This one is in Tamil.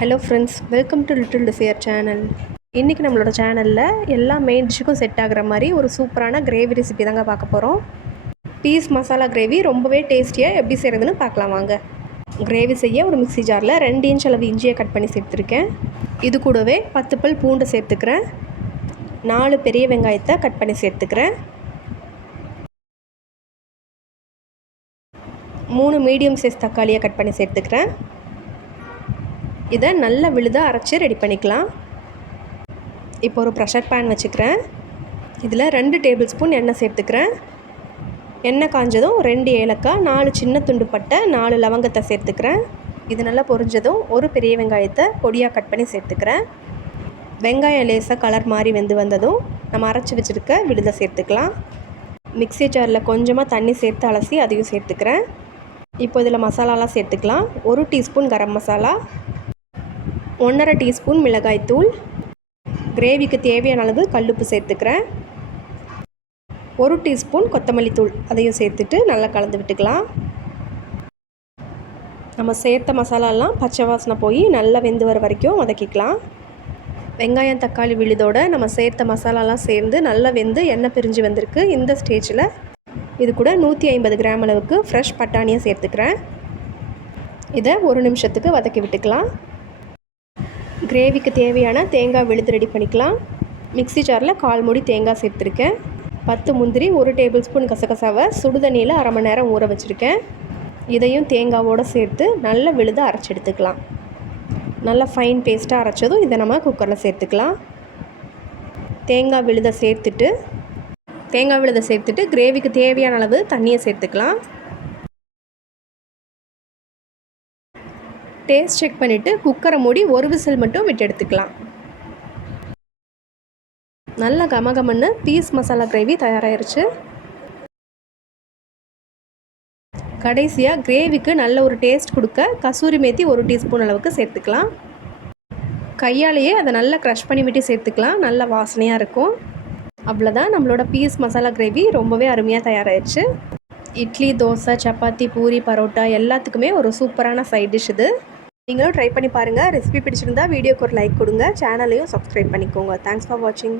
Hello friends, welcome to little desire channel. இன்றைக்கி நம்மளோட சேனலில் எல்லா மெயின் டிஷ்ஷுக்கும் செட் ஆகிற மாதிரி ஒரு சூப்பரான கிரேவி ரெசிபி தாங்க பார்க்க போகிறோம். பீஸ் மசாலா கிரேவி ரொம்பவே டேஸ்டியாக எப்படி செய்கிறதுன்னு பார்க்கலாம் வாங்க. கிரேவி செய்ய ஒரு மிக்ஸி ஜாரில் 2 இன்ச் அளவு இஞ்சியை கட் பண்ணி சேர்த்துருக்கேன். இது கூடவே 10 பல் பூண்டு சேர்த்துக்கிறேன். 4 பெரிய வெங்காயத்தை கட் பண்ணி சேர்த்துக்கிறேன். 3 மீடியம் சைஸ் தக்காளியை கட் பண்ணி சேர்த்துக்கிறேன். இதை நல்லா விழுதாக அரைச்சி ரெடி பண்ணிக்கலாம். இப்போ ஒரு ப்ரெஷர் பேன் வச்சுக்கிறேன். இதில் 2 டேபிள் ஸ்பூன் எண்ணெய் சேர்த்துக்கிறேன். எண்ணெய் காஞ்சதும் 2 ஏலக்காய், 4 சின்ன துண்டு பட்டை, 4 லவங்கத்தை சேர்த்துக்கிறேன். இது நல்லா பொரிஞ்சதும் ஒரு பெரிய வெங்காயத்தை பொடியாக கட் பண்ணி சேர்த்துக்கிறேன். வெங்காயம் லேசாக கலர் மாதிரி வெந்து வந்ததும் நம்ம அரைச்சி வச்சுருக்க விழுதை சேர்த்துக்கலாம். மிக்ஸி ஜாரில் கொஞ்சமாக தண்ணி சேர்த்து அலசி அதையும் சேர்த்துக்கிறேன். இப்போ இதில் மசாலாலாம் சேர்த்துக்கலாம். 1 டீஸ்பூன் கரம் மசாலா, 1/2 டீஸ்பூன் மிளகாய்த்தூள், கிரேவிக்கு தேவையான அளவு கல்லுப்பு சேர்த்துக்கிறேன். 1 டீஸ்பூன் கொத்தமல்லி தூள் அதையும் சேர்த்துட்டு நல்லா கலந்து விட்டுக்கலாம். நம்ம சேர்த்த மசாலாலாம் பச்சை வாசனை போய் நல்லா வெந்து வர வரைக்கும் வதக்கிக்கலாம். வெங்காயம் தக்காளி விழுதோடு நம்ம சேர்த்த மசாலாலாம் சேர்ந்து நல்லா வெந்து எண்ணெய் பிரிஞ்சு வந்திருக்கு. இந்த ஸ்டேஜில் இது கூட 150 கிராம் அளவுக்கு ஃப்ரெஷ் பட்டாணியை சேர்த்துக்கிறேன். இதை 1 நிமிஷத்துக்கு வதக்கி விட்டுக்கலாம். கிரேவிக்கு தேவையான தேங்காய் விழுது ரெடி பண்ணிக்கலாம். மிக்ஸி ஜாரில் 1/4 மூடி தேங்காய் சேர்த்துருக்கேன். 10 முந்திரி, 1 டேபிள் ஸ்பூன் கசகசாவை சுடுதண்ணியில் 1/2 மணி நேரம் ஊற வச்சுருக்கேன். இதையும் தேங்காவோடு சேர்த்து நல்லா விழுதாக அரைச்சி எடுத்துக்கலாம். நல்லா ஃபைன் பேஸ்ட்டாக அரைச்சதும் இதை நம்ம குக்கரில் சேர்த்துக்கலாம். தேங்காய் விழுதை சேர்த்துட்டு கிரேவிக்கு தேவையான அளவு தண்ணியை சேர்த்துக்கலாம். டேஸ்ட் செக் பண்ணிவிட்டு குக்கரை மூடி 1 விசில் மட்டும் விட்டு எடுத்துக்கலாம். நல்ல கமகமன்னு பீஸ் மசாலா கிரேவி தயாராகிருச்சு. கடைசியாக கிரேவிக்கு நல்ல ஒரு டேஸ்ட் கொடுக்க கசூரி மேத்தி 1 டீஸ்பூன் அளவுக்கு சேர்த்துக்கலாம். கையாலேயே அதை நல்லா க்ரஷ் பண்ணி விட்டு சேர்த்துக்கலாம். நல்ல வாசனையாக இருக்கும். அவ்வளோதான், நம்மளோட பீஸ் மசாலா கிரேவி ரொம்பவே அருமையாக தயாராகிடுச்சு. இட்லி, தோசை, சப்பாத்தி, பூரி, பரோட்டா எல்லாத்துக்குமே ஒரு சூப்பரான சைட் டிஷ் இது. நீங்களும் ட்ரை பண்ணி பாருங்கள். ரெசிபி பிடிச்சிருந்தா வீடியோக்கு ஒரு லைக் கொடுங்க. சேனலையும் சப்ஸ்கிரைப் பண்ணிக்கோங்க. தேங்க்ஸ் ஃபார் வாட்சிங்.